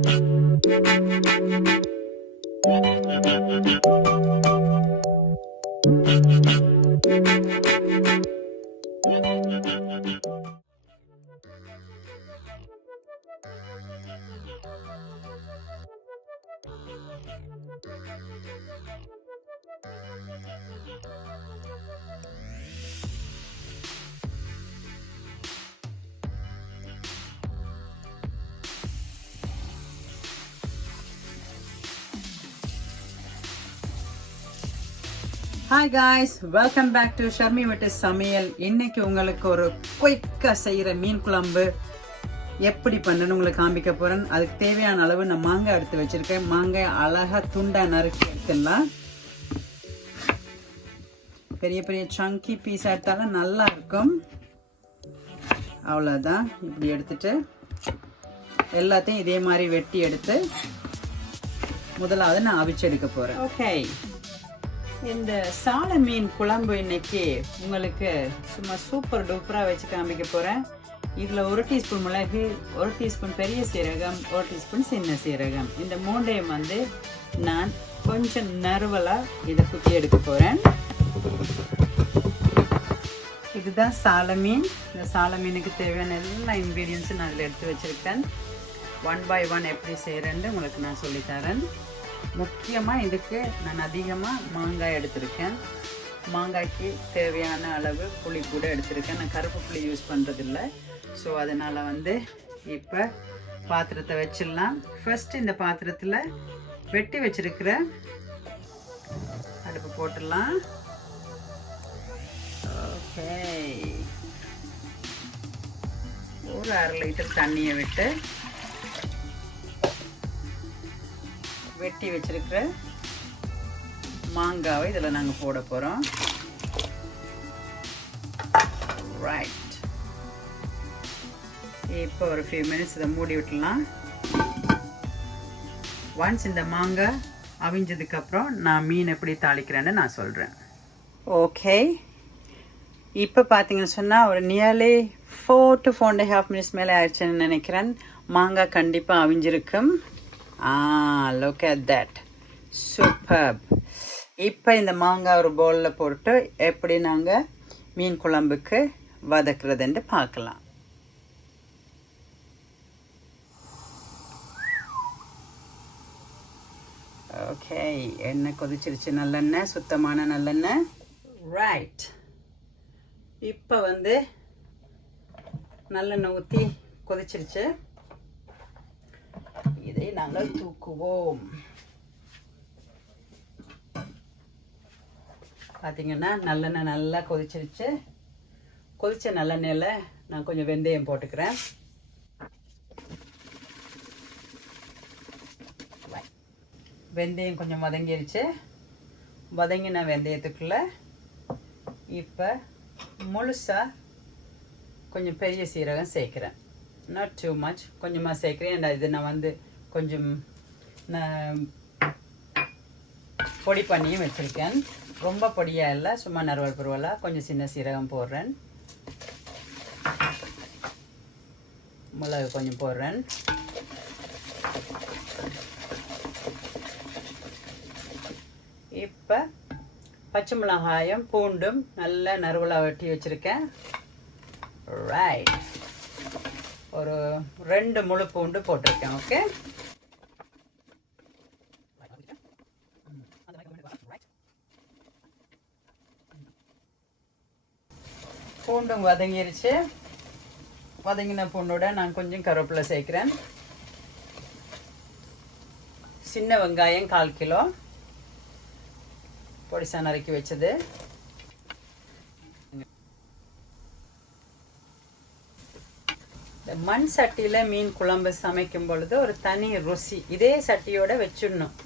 Hi guys, welcome back to Sharmy Veetu Samayal. இன்னைக்கு உங்களுக்கு ஒரு குயிக்கா செய்யற மீன் குழம்பு எப்படி பண்ணனும் உங்களுக்கு காமிக்க போறேன். அதுக்கு தேவையான அளவு நான் மாங்காய் எடுத்து வச்சிருக்கேன். மாங்காய் அழகா துண்டா நறுக்கி எடுத்துடலாம். பெரிய பெரிய சங்கி பீஸ் எடுத்தாலும் நல்லா இருக்கும். அவ்வளவுதான். இப்படி எடுத்துட்டு எல்லாத்தையும் இதே மாதிரி வெட்டி எடுத்து முதலாவது நான் அவிச்சு எடுக்க போறேன். ஓகே, இந்த சால மீன் குழம்பு இன்னைக்கு உங்களுக்கு சும்மா சூப்பர் டூப்பராக வச்சு காமிக்க போகிறேன். இதில் 1 டீஸ்பூன் மிளகு, 1 டீஸ்பூன் பெரிய சீரகம், 1 டீஸ்பூன் சின்ன சீரகம், இந்த மூண்டையும் வந்து நான் கொஞ்சம் நறுவலாக இதை குத்தி எடுக்க போகிறேன். இதுதான் சால மீன். இந்த சால மீனுக்கு தேவையான எல்லா இன்க்ரீடியன்ஸும் நான் அதில் எடுத்து வச்சுருக்கேன். 1 by 1 எப்படி செய்கிறேன்னு உங்களுக்கு நான் சொல்லித்தரேன். முக்கியமாக இதுக்கு நான் அதிகமாக மாங்காய் எடுத்திருக்கேன். மாங்காய்க்கு தேவையான அளவு புளி கூட எடுத்திருக்கேன். நான் கருப்பு புளி யூஸ் பண்ணுறதில்ல. ஸோ அதனால் வந்து இப்போ பாத்திரத்தை வச்சிடலாம். ஃபஸ்ட்டு இந்த பாத்திரத்தில் வெட்டி வச்சிருக்கிற அடுப்பு போட்டுடலாம். ஓகே, ஒரு 1/2 லிட்டர் தண்ணியை விட்டு வெட்டி வச்சிருக்கிற மாங்காவை இதில் நாங்கள் போட போகிறோம். ரைட், இப்போ ஒரு ஃபியூ மினிட்ஸ் இதை மூடி விட்டுலாம். ஒன்ஸ் இந்த மாங்காய் அவிஞ்சதுக்கப்புறம் நான் மீன் எப்படி தாளிக்கிறேன்னு நான் சொல்கிறேன். ஓகே, இப்போ பார்த்தீங்கன்னு சொன்னால் ஒரு நியர்லி 4 to 4.5 மினிட்ஸ் மேலே ஆயிடுச்சுன்னு நினைக்கிறேன். மாங்காய் கண்டிப்பாக அவிஞ்சிருக்கும். look at that, superb. இப்போ இந்த மாங்காய் ஒரு பவுலில் போட்டு எப்படி நாங்கள் மீன் குழம்புக்கு வதக்குறதுன்னு பார்க்கலாம். ஓகே, எண்ணெய் கொதிச்சிருச்சு, நல்லெண்ணெய், சுத்தமான நல்லெண்ணெய். ரைட், இப்போ வந்து நல்லெண்ணெய் ஊற்றி கொதிச்சிருச்சு. இதை நாங்கள் தூக்குவோம். பார்த்தீங்கன்னா நல்லெண்ணெய் நல்லா கொதிச்சிருச்சு. கொதிச்ச நல்லெண்ணெயில் நான் கொஞ்சம் வெந்தயம் போட்டுக்கிறேன். வெந்தயம் கொஞ்சம் வதங்கிருச்சு. வதங்கின வெந்தயத்துக்குள்ளே இப்போ முழுசாக கொஞ்சம் பெரிய சீரகம் சேர்க்குறேன். நாட் டூ மச், கொஞ்சமாக சேர்க்குறேன். அண்ட் இது நான் வந்து கொஞ்சம் பொடி பண்ணியும் வச்சுருக்கேன். ரொம்ப பொடியாக இல்லை, சும்மா நறுவல் பருவலாக கொஞ்சம் சின்ன சீரகம் போடுறேன். மிளகு கொஞ்சம் போடுறேன். இப்போ பச்சை மிளகாயும் பூண்டும் நல்லா நறுவலாக வெட்டி வச்சுருக்கேன். ரைட், ஒரு 2 முழு பூண்டு போட்டிருக்கேன். ஓகே, பூண்டும் வதங்கிருச்சு. வதங்கின பூண்டோட நான் கொஞ்சம் கருவேப்பிலை சேர்க்கிறேன். சின்ன வெங்காயம் 1/4 கிலோ பொடிசா நறுக்கி வச்சது. மண் சட்டியில் மீன் குழம்பு சமைக்கும் பொழுது ஒரு தனி ருசி. இதே சட்டியோட வச்சிடணும்.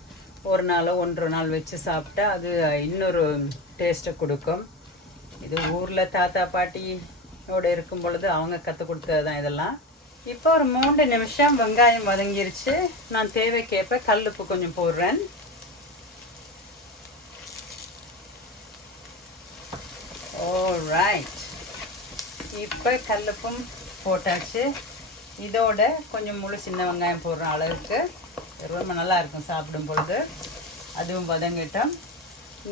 ஒரு நாள் 1 நாள் வச்சு சாப்பிட்டா அது இன்னொரு டேஸ்ட்டை கொடுக்கும். இது ஊரில் தாத்தா பாட்டியோடு இருக்கும் பொழுது அவங்க கற்றுக் கொடுத்தது தான் இதெல்லாம். இப்போ ஒரு 3 நிமிஷம் வெங்காயம் வதங்கிருச்சு. நான் தேவைக்கேற்ப கல்லுப்பு கொஞ்சம் போடுறேன். ஓ ரைட், இப்போ கல்லுப்பும் போட்டாச்சு. இதோட கொஞ்சம் முழு சின்ன வெங்காயம் போடுற அளவுக்கு ரொம்ப நல்லா இருக்கும் சாப்பிடும் பொழுது. அதுவும் வதங்கிட்டோம்.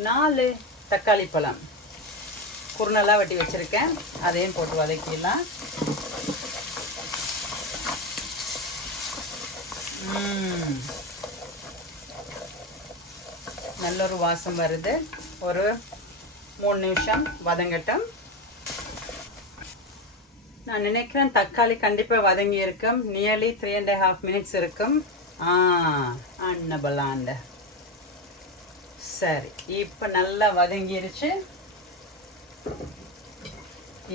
4 தக்காளி பழம் குறுநெல்லாம் வெட்டி வச்சுருக்கேன், அதையும் போட்டு வதக்கிடலாம். நல்ல ஒரு வாசம் வருது. ஒரு 3 நிமிஷம் வதங்கட்டும். நான் நினைக்கிறேன் தக்காளி கண்டிப்பாக வதங்கி இருக்கும். நியர்லி 3.5 minutes இருக்கும். அன்னபலாண்ட சரி, இப்போ நல்லா வதங்கிருச்சு.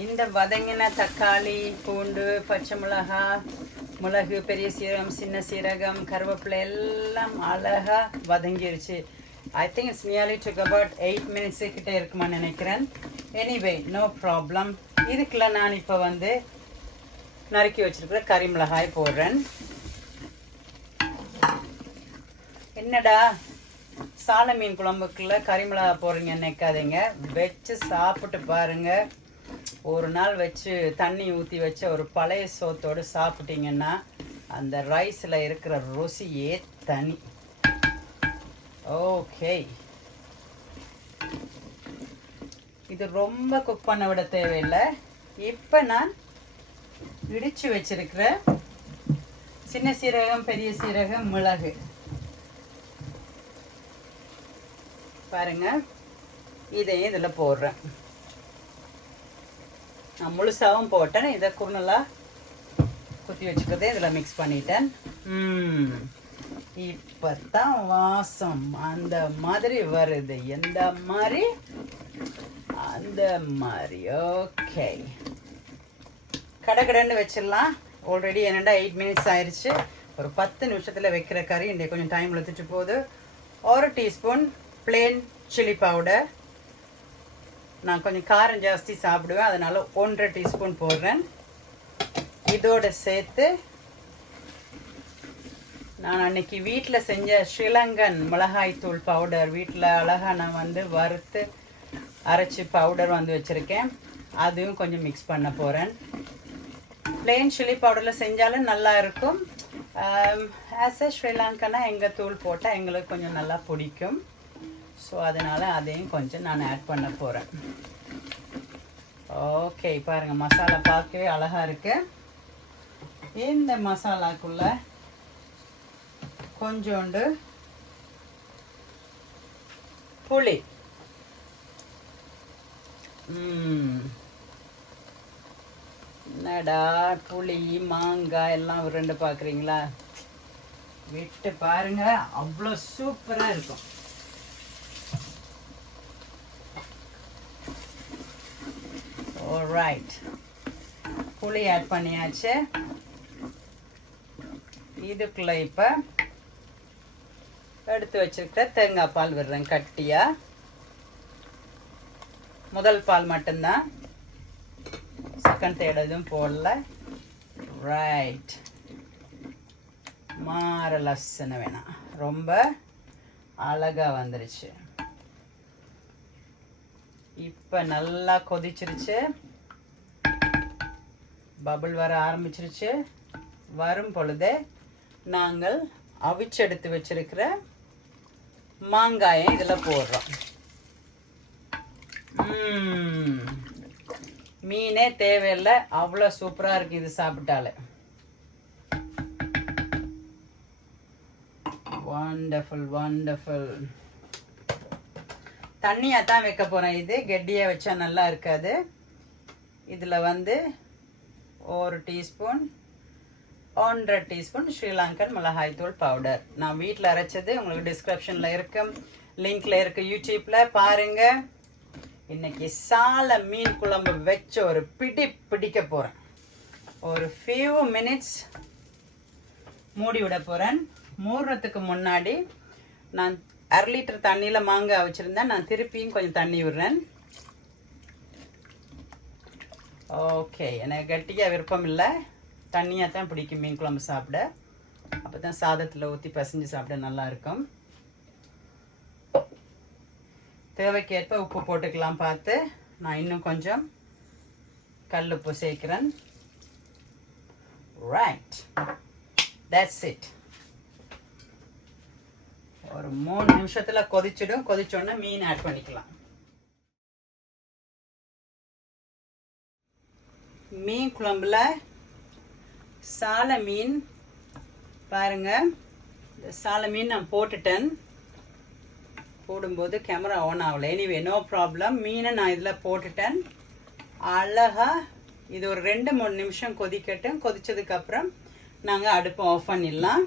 இந்த வதங்கின தக்காளி, பூண்டு, பச்சை மிளகாய், மிளகு, பெரிய சீரகம், சின்ன சீரகம், கருவேப்பிலை எல்லாம் அழகா வதங்கிருச்சு. I think it's nearly took about 8 minutes கிட்டே இருக்குமான்னு நினைக்கிறேன். Anyway no problem. இதுக்குள்ள நான் இப்போ வந்து நறுக்கி வச்சிருக்கிற கறி மிளகாய் போடுறேன். என்னடா சால மீன் குழம்புக்குள்ள கறி மிளகாய் போடுறீங்க நினைக்காதீங்க. வச்சு சாப்பிட்டு பாருங்க. ஒரு நாள் வச்சு தண்ணி ஊற்றி வச்ச ஒரு பழைய சோத்தோடு சாப்பிட்டீங்கன்னா அந்த ரைஸில் இருக்கிற ருசியே தனி. ஓகே, இது ரொம்ப குக் பண்ண விட தேவையில்லை. இப்போ நான் இடித்து வச்சிருக்கிற சின்ன சீரகம், பெரிய சீரகம், மிளகு பாருங்க, இதையும் இதில் போடுறேன். நான் முழுசாகவும் போட்டேன். இதை குறுநலாக குத்தி வச்சுக்கிறதே இதில் மிக்ஸ் பண்ணிட்டேன். இப்போ தான் வாசம் அந்த மாதிரி வருது. எந்த மாதிரி? அந்த மாதிரி. ஓகே, கடகடன்னு வச்சிடலாம். ஆல்ரெடி என்னடா 8 minutes ஆயிடுச்சு. ஒரு 10 நிமிஷத்தில் வைக்கிற கறி இன்றைக்கு கொஞ்சம் டைம் எடுத்துட்டு போகுது. 1 teaspoon பிளேன் சில்லி பவுடர். நான் கொஞ்சம் காரம் ஜாஸ்தி சாப்பிடுவேன், அதனால 1.5 teaspoon போடுறேன். இதோட சேர்த்து நான் அன்னைக்கு வீட்டில் செஞ்ச ஸ்ரீலங்கன் மிளகாய் தூள் பவுடர், வீட்டில் அழகாக நான் வந்து வறுத்து அரைச்சி பவுடர் வந்து வச்சுருக்கேன், அதையும் கொஞ்சம் மிக்ஸ் பண்ண போகிறேன். பிளெயின் சில்லி பவுடரில் செஞ்சாலும் நல்லா இருக்கும். ஆஸ் எ ஸ்ரீலங்கனா எங்கள் தூள் போட்டால் எங்களுக்கு கொஞ்சம் நல்லா பிடிக்கும். ஸோ அதனால் அதையும் கொஞ்சம் நான் ஆட் பண்ண போகிறேன். ஓகே, பாருங்கள் மசாலா பார்க்கவே அழகாக இருக்குது. இந்த மசாலாக்குள்ளே கொஞ்சோண்டு புளி, என்னடா புளி மாங்காய் எல்லாம் ரெண்டு பார்க்குறீங்களா? விட்டு பாருங்க, அவ்வளோ சூப்பராக இருக்கும். ஆல்ரைட், புளி ஆட் பண்ணியாச்சு. இதுக்குள்ள இப்போ எடுத்து வச்சிருக்கிற தேங்காய் பால் விடுறேன் கட்டியா. முதல் பால் மட்டும்தான், செகண்ட் தேர்ட் எதுவும் போடல. ரைட், மாரலஸ்ன்னு வேணாம், ரொம்ப அழகா வந்துருச்சு. இப்போ நல்லா கொதிச்சிருச்சு, பபிள் வர ஆரம்பிச்சிருச்சு. வரும் பொழுதே நாங்கள் அவிச்செடுத்து வச்சிருக்கிற மாங்காயை இதில் போடுறோம். மீனே தேவையில்லை, அவ்வளோ சூப்பராக இருக்குது இது சாப்பிட்டாலே. Wonderful wonderful. தண்ணியாக தான் வைக்க போகிறேன். இது கெட்டியாக வச்சா நல்லா இருக்காது. இதில் வந்து 1 teaspoon 1.5 teaspoon ஸ்ரீலங்கன் மிளகாய்த்தூள் பவுடர். நான் வீட்டில் அரைச்சது, உங்களுக்கு டிஸ்கிரிப்ஷனில் இருக்கும், லிங்க்ல இருக்கு, யூடியூப்பில் பாருங்கள். இன்னைக்கு சால மீன் குழம்பு வச்ச ஒரு பிடிக்க போகிறேன். ஒரு few minutes மூடி விட போகிறேன். மூடுறதுக்கு முன்னாடி நான் 1/2 liter தண்ணியில் மாங்காய் வச்சுருந்தேன். நான் திருப்பியும் கொஞ்சம் தண்ணி விடுறேன். ஓகே, எனக்கு கட்டியாக விருப்பம் இல்லை, தண்ணியாக தான் பிடிக்கும் மீன் குழம்பு சாப்பிட. அப்போ தான் சாதத்தில் ஊற்றி பசைஞ்சு சாப்பிட நல்லாயிருக்கும். தேவைக்கேற்ப உப்பு போட்டுக்கலாம் பார்த்து. நான் இன்னும் கொஞ்சம் கல் உப்பு சேர்க்குறேன். Right, that's it. ஒரு 3 நிமிஷத்துல கொதிச்சிடும். கொதிச்சோடனே மீன் ஆட் பண்ணிக்கலாம். மீன் குழம்புல சால மீன் பாருங்க. இந்த சால மீன் நான் போட்டுட்டேன். போடும்போது கேமரா ஆன் ஆகலை. Anyway no problem. மீனை நான் இதில் போட்டுட்டேன். அழகா இது ஒரு 2-3 நிமிஷம் கொதிக்கட்டும். கொதிச்சதுக்கப்புறம் நாங்கள் அடுப்பை ஆஃப் பண்ணிடலாம்.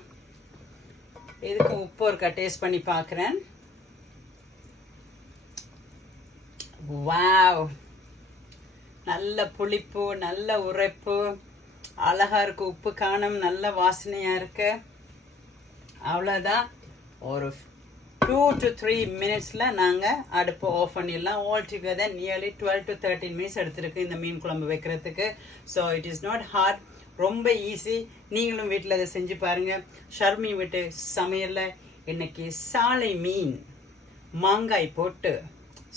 இதுக்கு உப்பு ஒருக்கா டேஸ்ட் பண்ணி பார்க்குறேன். வாவ், நல்ல புளிப்பு, நல்ல உரைப்பு, அழகாக இருக்குது. உப்பு காணம், நல்ல வாசனையாக இருக்கு. அவ்வளோதான். ஒரு 2 to 3 மினிட்ஸில் நாங்கள் அடுப்பு ஆஃப் பண்ணிடலாம். All together nearly 12 to 13 minutes எடுத்துருக்கு இந்த மீன் குழம்பு வைக்கிறதுக்கு. So it is not hard, ரொம்ப ஈஸி. நீங்களும் வீட்டில் அதை செஞ்சு பாருங்கள். ஷர்மி வீட்டு சமையலில் இன்னைக்கு சாலை மீன் மாங்காய் போட்டு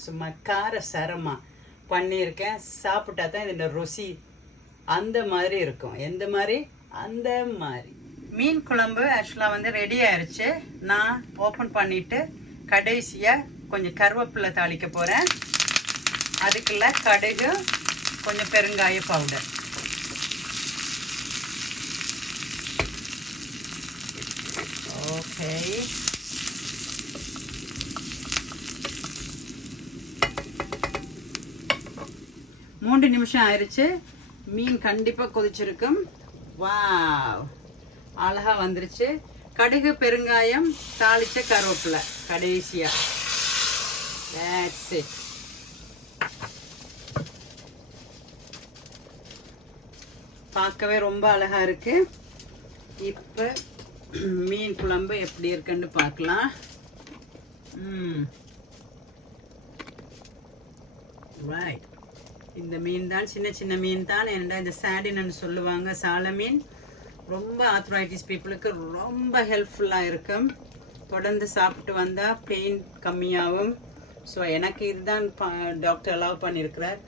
சும்மா கார சரமாக பண்ணியிருக்கேன். சாப்பிட்டா தான் இதோட ருசி அந்த மாதிரி இருக்கும். எந்த மாதிரி? அந்த மாதிரி. மீன் குழம்பு ஆக்சுவலாக வந்து ரெடி ஆயிடுச்சு. நான் ஓப்பன் பண்ணிவிட்டு கடைசியாக கொஞ்சம் கருவேப்பிலை தாளிக்க போகிறேன். அதுக்குள்ள கடுகு, கொஞ்சம் பெருங்காய பவுடர். ஓகே, மூன்று நிமிஷம் ஆயிடுச்சு. மீன் கண்டிப்பாக கொதிச்சிருக்கும். வாவ், அழகா வந்துருச்சு. கடுகு, பெருங்காயம், தாளிச்ச கருவேப்பிலை கடைசியா. That's it. பார்க்கவே ரொம்ப அழகா இருக்கு. இப்போ மீன் குழம்பு எப்படி இருக்குன்னு பார்க்கலாம். ரைட், இந்த மீன் தான், சின்ன சின்ன மீன் தான். ஏன்னா இந்த சார்டின்னு சொல்லுவாங்க, சால மீன். ரொம்ப ஆர்த்ரைட்டிஸ் பீப்புளுக்கு ரொம்ப ஹெல்ப்ஃபுல்லாக இருக்கும். தொடர்ந்து சாப்பிட்டு வந்தால் பெயின் கம்மியாகும். ஸோ எனக்கு இதுதான் டாக்டர் அலோவ் பண்ணியிருக்கிறார்.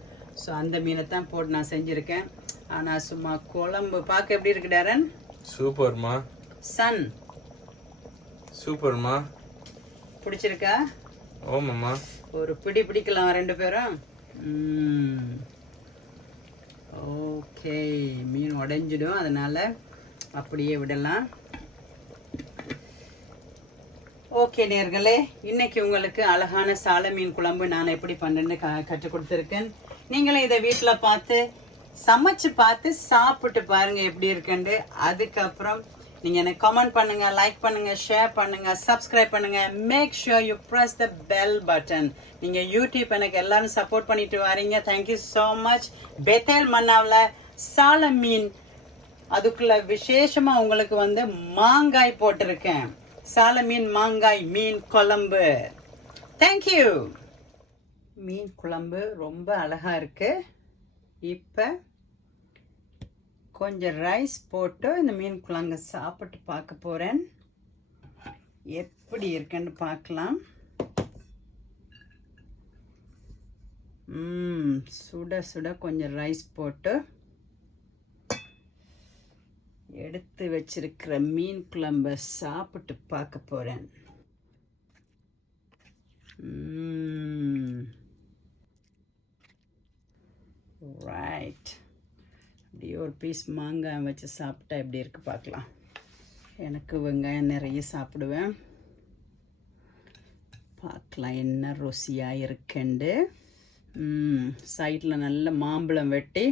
ஸோ அந்த மீனை தான் போட்டு நான் செஞ்சுருக்கேன். ஆனால் சும்மா குழம்பு பார்க்க எப்படி இருக்கு டேரன்? சூப்பர்மா. சன் சூப்பர்மா. பிடிச்சிருக்கா? ஓமாம்மா. ஒரு பிடி பிடிக்கலாம் 2 பேரும். ஓகே, மீன் உடைஞ்சிடும், அதனால அப்படியே விடலாம். ஓகே நேர்களே, இன்னைக்கு உங்களுக்கு அழகான சால மீன் குழம்பு நான் எப்படி பண்ணுறேன்னு கற்றுக் கொடுத்துருக்கேன். நீங்களும் இதை வீட்டில் பார்த்து சமைச்சு பார்த்து சாப்பிட்டு பாருங்க எப்படி இருக்குன்னு. அதுக்கப்புறம் நீங்கள் எனக்கு கமெண்ட் பண்ணுங்க, லைக் பண்ணுங்க, ஷேர் பண்ணுங்க, சப்ஸ்கிரைப் பண்ணுங்க. Make sure you press the bell button. நீங்கள் யூடியூப் எனக்கு எல்லாரும் சப்போர்ட் பண்ணிட்டு வரீங்க. Thank you so much. பெத்தேல் மன்னாவில் சால மீன், அதுக்குள்ள விசேஷமா உங்களுக்கு வந்து மாங்காய் போட்டிருக்கேன். சால மீன் மாங்காய் மீன் குழம்பு. தேங்க்யூ. மீன் குழம்பு ரொம்ப அழகா இருக்கு. இப்போ கொஞ்சம் ரைஸ் போட்டு இந்த மீன் குழம்பு சாப்பிட்டு பார்க்க போறேன். எப்படி இருக்குன்னு பார்க்கலாம். சுட சுட கொஞ்சம் ரைஸ் போட்டு எடுத்து வச்சிருக்கிற மீன் குழம்பை சாப்பிட்டு பார்க்க போறேன். ரைட், அப்படியே ஒரு பீஸ் மாங்காய் வச்சு சாப்பிட்டா எப்படி இருக்கு பார்க்கலாம். எனக்கு வெங்காயம் நிறைய சாப்பிடுவேன். பார்க்கலாம் என்ன ருசியாக இருக்குண்டு. சைடில் நல்ல மாம்பழம் வெட்டி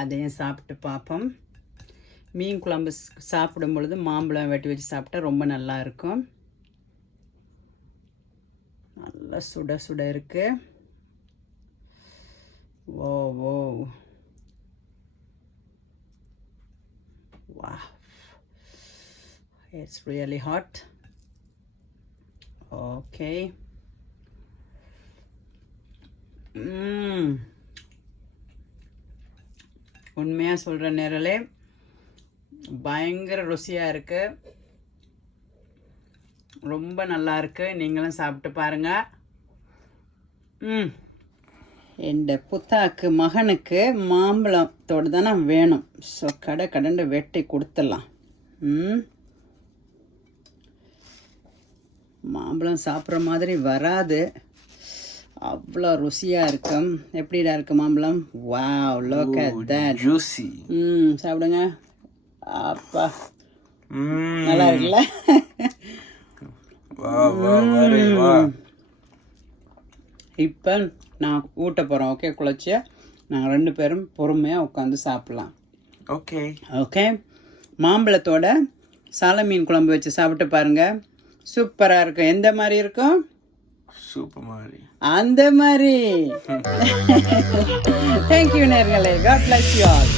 அதையும் சாப்பிட்டு பார்ப்போம். மீன் குழம்பு சாப்பிடும் பொழுது மாம்பழம் வெட்டி வச்சு சாப்பிட்டா ரொம்ப நல்லா இருக்கும். நல்லா சுட சுட இருக்கு. ஓ ஓ wow, it's really hot. Okay. உண்மையாக சொல்கிற நேரலே பயங்கர ருசியாக இருக்குது. ரொம்ப நல்லா இருக்குது. நீங்களும் சாப்பிட்டு பாருங்கள். இந்த புத்தாக்கு மகனுக்கு மாம்பழத்தோடு தானே வேணும். ஸோ கடண்டு வெட்டி கொடுத்துடலாம். மாம்பழம் சாப்பிட்ற மாதிரி வராது, அவ்வளோ ருசியாக இருக்கும். எப்படிடா இருக்கு மாம்பழம்? Wow, look at that. Juicy. சாப்பிடுங்க. அப்பா நல்லா இருக்குல்ல? இப்போ நான் ஊட்ட போகிறோம். ஓகே, குழச்சியா நாங்கள் 2 பேரும் பொறுமையாக உட்காந்து சாப்பிட்லாம். Okay okay. மாம்பழத்தோட சால மீன் குழம்பு வச்சு சாப்பிட்டு பாருங்க, சூப்பராக இருக்கும். எந்த மாதிரி இருக்கும்? சூப்பர் மாதிரி. அந்த மாதிரி. தேங்க்யூ நேர்களே. God bless you all.